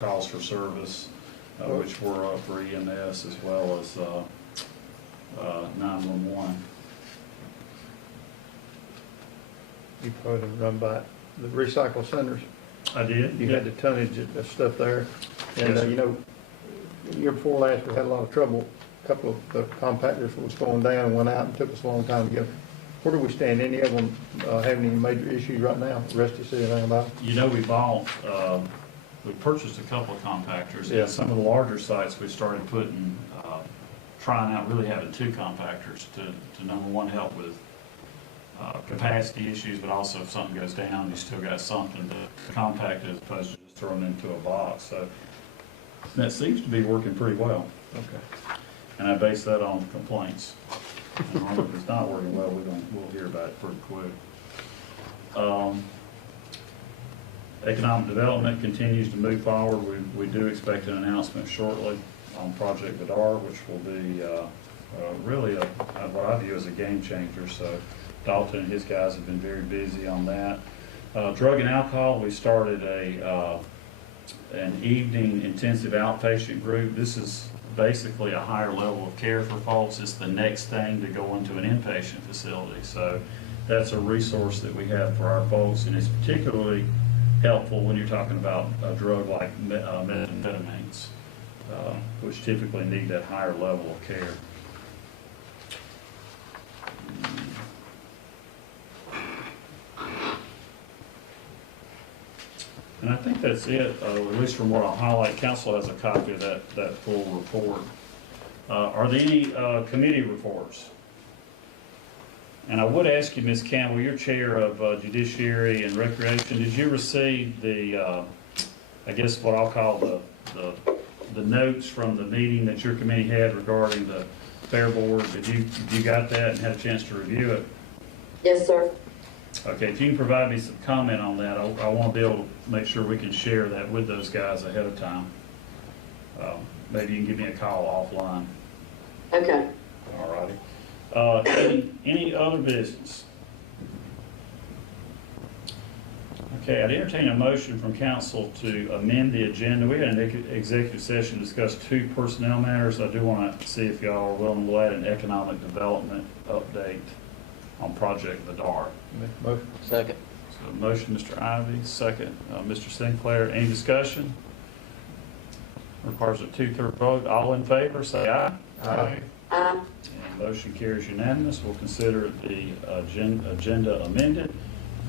calls for service, which were up for EMS as well as 911. You probably run by the recycle centers. I did. You had the tonnage of stuff there. And, Yes, sir. you know, year before last, we had a lot of trouble. A couple of the compactors was going down and went out and took us a long time to get. Where do we stand? Any of them having any major issues right now? Rusty said anything about it? You know, we purchased a couple of compactors. Yeah. And some of the larger sites, we started trying out really having two compactors to number one, help with capacity issues, but also if something goes down, you still got something to compact as opposed to just throwing into a box. So that seems to be working pretty well. Okay. And I base that on complaints. And if it's not working well, we'll hear about it pretty quick. Economic development continues to move forward. We do expect an announcement shortly on Project Vidar, which will be really what I view as a game changer. So Dalton and his guys have been very busy on that. Drug and alcohol, we started an evening intensive outpatient group. This is basically a higher level of care for folks. It's the next thing to go into an inpatient facility. So that's a resource that we have for our folks, and it's particularly helpful when you're talking about a drug like methamphetamines, which typically need that higher level of care. And I think that's it, at least from what I'll highlight. Council has a copy of that full report. Are there any committee reports? And I would ask you, Ms. Campbell, you're chair of Judiciary and Recreation. Did you receive the, I guess what I'll call the notes from the meeting that your committee had regarding the Fair Board? Did you got that and had a chance to review it? Yes, sir. Okay, if you can provide me some comment on that, I want to be able to make sure we can share that with those guys ahead of time. Maybe you can give me a call offline. Okay. All righty. Any other business? Okay, I'd entertain a motion from council to amend the agenda. We had an executive session to discuss two personnel matters. I do want to see if y'all are willing to add an economic development update on Project Vidar. Motion. Second. So motion, Mr. Ivy, second, Mr. Sinclair. Any discussion? Requires a 2/3 vote. All in favor, say aye. Aye. Aye. And motion carries unanimous. We'll consider the agenda amended.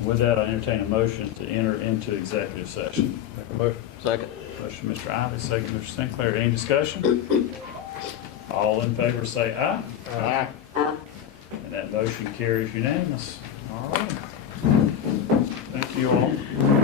With that, I entertain a motion to enter into executive session. Make a motion. Second. Motion, Mr. Ivy, second, Mr. Sinclair. Any discussion? All in favor, say aye. Aye. Aye. And that motion carries unanimous. All right. Thank you all.